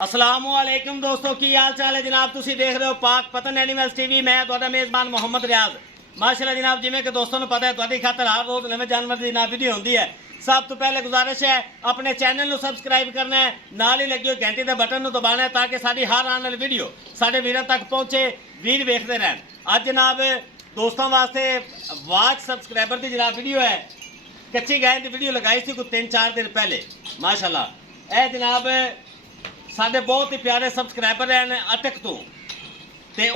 असलामुअलैकुम दोस्तों की हाल चाल है जनाब। तुसी देख रहे हो पाक पतन एनिमल्स टीवी। मैं तुहाडा मेज़बान मोहम्मद रियाज। माशाल्लाह जनाब, जिमें कि दोस्तों को पता है तुहाडी खातर हर रोज़ नवे जानवर की जनाब वीडियो होंदी है। सब तो पहले गुजारिश है अपने चैनल को सबसक्राइब करना है, नाल ही लगी हुई घंटी के बटन को दबाना है ताकि साडी हर आने वाली वीडियो साडे वीरों तक पहुँचे, वीर वेखते रहन। अज जनाब दोस्तों वास्ते वाच सबसक्राइबर की जनाब वीडियो है। कच्ची गाय की वीडियो लगाई थी कुछ 3-4 दिन पहले। माशाल्लाह यह जनाब साढ़े बहुत ही प्यारे सबसक्राइबर हैं अटक तो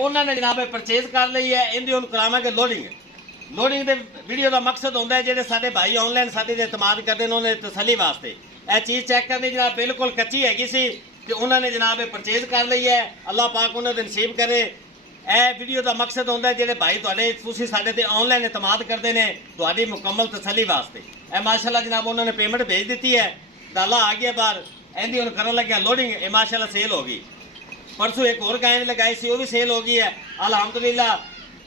उन्होंने जनाब परचेज कर ली है। इनकी हम करावे लोडिंग के वीडियो का मकसद होता है जो साढ़े भाई ऑनलाइन साढ़े एतमाद करते हैं, उन्होंने तसली वास्ते यह चीज़ चेक करनी जनाब बिल्कुल कच्ची हैगी सी तो उन्होंने जनाब परचेज कर ली है। अल्लाह पाक उन्होंने नसीब करे। यह वीडियो का मकसद होता है जो भाई तुम साढ़े ते ऑनलाइन एतमाद करते हैं थोड़ी मुकम्मल तसली वास्ते। यह माशाल्लाह जनाब उन्होंने पेमेंट भेज दी है। अल्लाह आ गया बार एंदी हम करन लगे लोडिंग। ये माशाल्लाह सेल हो गई। परसों एक और गाय लगाई सी, वो भी सेल हो गई है अल्हम्दुलिल्लाह।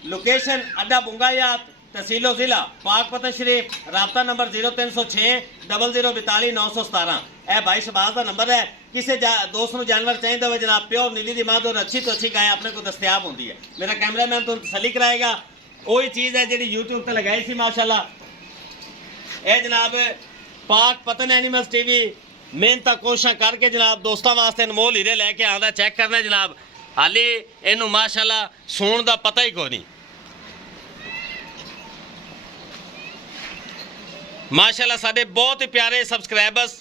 लोकेशन अड्डा बुंगायात, तहसीलो ज़िला पाक पतन शरीफ। रबता नंबर 0306 00 42 917। यह भाई शबाज का नंबर है। किसी दोस्त को जानवर चाहिए हो जनाब प्योर नीली दी माद और अच्छी तो अच्छी गाय अपने को दस्तियाब होती है। मेरा कैमरामैन तो तसली कराएगा। वही चीज़ है जी यूट्यूब पर लगाई सी माशाल्लाह। यह जनाब पाक पतन एनिमल्स टीवी मेहनत कोशिश करके जनाब दोस्तों वास्ते अनमोल हीरे लैके आता। चेक करना जनाब हाली इनू माशाल्लाह सूण का पता ही कोई नहीं। माशाल्लाह साडे बहुत ही प्यारे सबसक्राइबर्स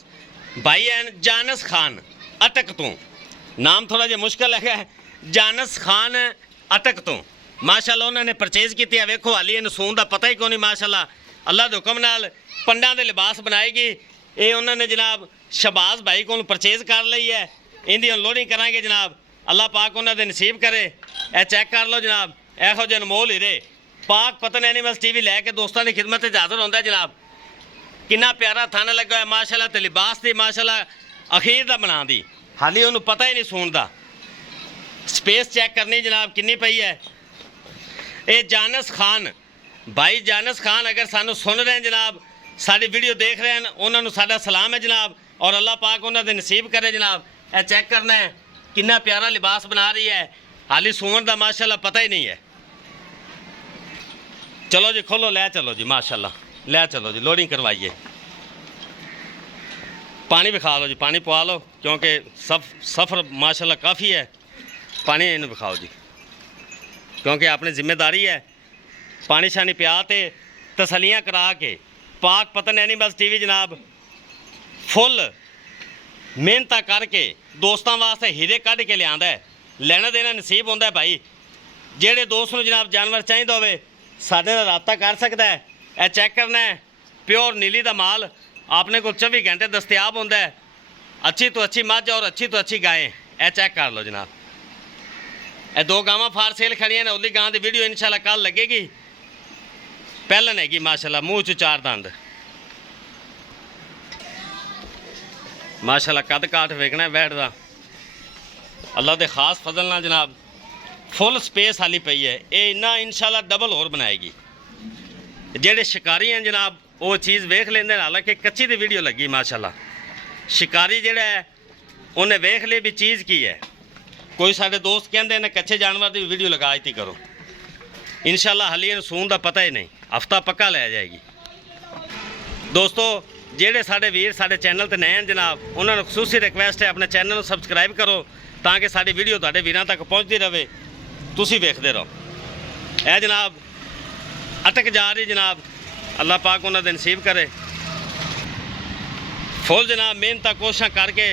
भाई हैं जानस खान अटक तो, नाम थोड़ा जिहा मुश्किल है, जानस खान अटक तो। माशाल्लाह उन्होंने परचेज की है। वेखो हाली इन सूण का पता ही कोई नहीं। माशाल्लाह अल्लाह के हुक्म नाल पंडा के लिबास बनाएगी। ये उन्होंने जनाब शबाज भाई को परचेज कर ली है। इनकी अनलोडिंग करांगे जनाब। अल्लाह पाक उन्होंने नसीब करे। यह चेक कर लो जनाब यहो जे अनमोल हीरे। पाक पतन एनिमल्स टीवी लैके दोस्तों की खिदमत हाजिर होता है जनाब। कितना प्यारा थाना लगा है माशाल्लाह। तो लिबास की माशाल्लाह अखीर का बना दी हाली उन्होंने पता ही नहीं सुनता। स्पेस चेक करनी जनाब कितनी पई है। ये जानस खान भाई जानस खान अगर सानू सुन रहे हैं जनाब, साड़ी वीडियो देख रहे हैं, उन्होंने साडा सलाम है जनाब। और अल्लाह पाक उन्होंने नसीब करे जनाब। यह चेक करना है कितना प्यारा लिबास बना रही है। हाली सून का माशाल्लाह पता ही नहीं है। चलो जी खोलो लै चलो जी माशाल्लाह लै चलो जी लोडिंग करवाइए। पानी भी खा लो जी, पानी पवा लो क्योंकि सफ़र माशाल्लाह काफ़ी है। पानी इन्हें विखाओ जी क्योंकि अपनी जिम्मेदारी है। पानी शानी पिया ते तसलियाँ करा के पाक पतन एनिमल्स टीवी जनाब फुल मेहनत करके दोस्तों वास्ते हीरे कढ़ के लिया है। लेना देना नसीब होंदा है भाई। जेड़े दोस्त को जनाब जानवर चाहिए होवे साडे नाल राबता कर सकता है। यह चेक करना है प्योर नीली का माल अपने को 24 घंटे दस्तियाब होंदा है। अच्छी तो अच्छी मझ और अच्छी तो अच्छी गायें। यह चेक कर लो जनाब। यह 2 गावां फार सेल खड़ियां ने। उहदी गां की वीडियो इंशाल्लाह कल लगेगी। पहलन हैगी माशाल्लाह मूँह च 4 दंद। माशाल्लाह कद काठ वेखना है बैठ का। अल्लाह के खास फजल नाल जनाब फुल स्पेस हाली पई है। ये इन्ना इंशाल्लाह डबल होर बनाएगी। जेडे शिकारी हैं जनाब वो चीज़ वेख लेंदे। हालांकि कच्ची दी वीडियो लगी माशाल्लाह। शिकारी जेड़ा है उन्हें वेख ली भी चीज़ की है। कोई साढ़े दोस्त कहते हैं कच्चे जानवर की वीडियो लगा दी करो। इंशाल्लाह हाली इन सून का पता ही नहीं, हफ्ता पक्का लै जाएगी। दोस्तों जेडे साढ़े वीर साढ़े चैनल ते नए हैं जनाब उन्होंने खसूसी रिक्वेस्ट है अपने चैनल को सबसक्राइब करो ताकि साड़ी वीडियो तुहाडे वीरां तक पहुँचती रहे, तुसी वेखदे रहो। यह जनाब अटक जा रही जनाब। अल्लाह पाक उन्होंने नसीब करे। फुल जनाब मेहनत कोशिश करके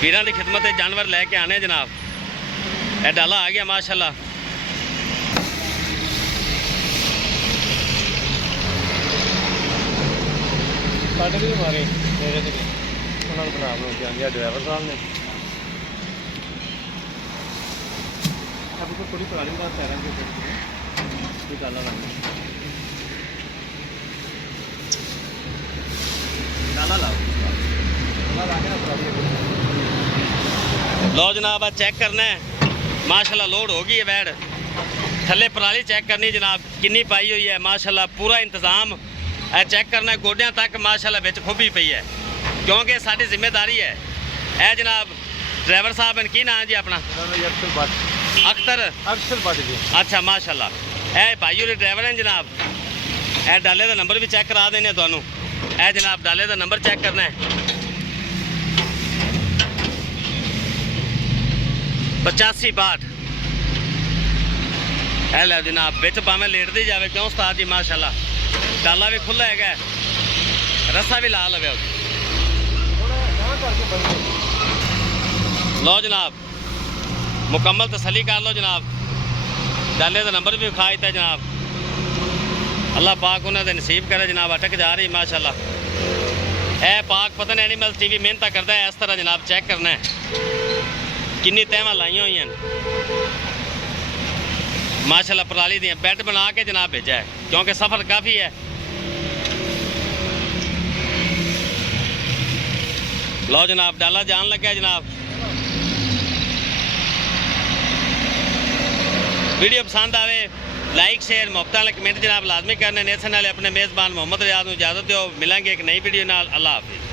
वीरां की खिदमत जानवर लैके आने जनाब। यह डाला आ गया माशाल्लाह। कट भी मारे मेरे से उन्होंने बना बना ड्राइवर साहब ने। अब तो थोड़ी पुरानी बात कह रहे हैं डाला लो जनाब चेक करना है माशाल्लाह लोड हो गई है। बैठ थले पराली चेक करनी जनाब कितनी पाई हुई है माशाल्लाह पूरा इंतज़ाम। चेक करना गोडियां तक माशाल्लाह बिच खुबी पई है क्योंकि साडी जिम्मेदारी है। यह जनाब ड्राइवर साहब हैं की नाम जी अपना? अरशद भट्ट। अख्तर अरशद भट्ट जी। अच्छा माशाल्लाह। ए भाई होरे ड्राइवर हैं जनाब। ए डाले का नंबर भी चेक करा देने तुहानू। ए जनाब डाले का नंबर चेक करना है 8562। ए लै जनाब बिच भावें लेटदी जावे क्यों उस्ताद जी माशाल्लाह। डाला भी खुला है, रस्सा भी ला लवे। लो जनाब मुकम्मल तसली कर लो जनाब। डाले का नंबर भी विखा दिता जनाब। अल्लाह पाक उन्होंने नसीब करे जनाब। अटक जा रही माशाल्लाह। ए पाक पतन एनिमल्स टीवी मेहनत करता है इस तरह जनाब। चेक करना है किन्नी तहवां लाइया हुई माशाल्लाह। पराली दी बैड बना के जनाब भेजा है क्योंकि सफ़र काफ़ी है। लो जनाब डाला जान लगा जनाब। वीडियो पसंद आवे लाइक शेयर मुफ्त वाले कमेंट जनाब लाजमी करने। नेसन वाले अपने मेज़बान मोहम्मद रियाज को इजाज़त दो। मिलेंगे एक नई वीडियो नाल। अल्लाह हाफिज़।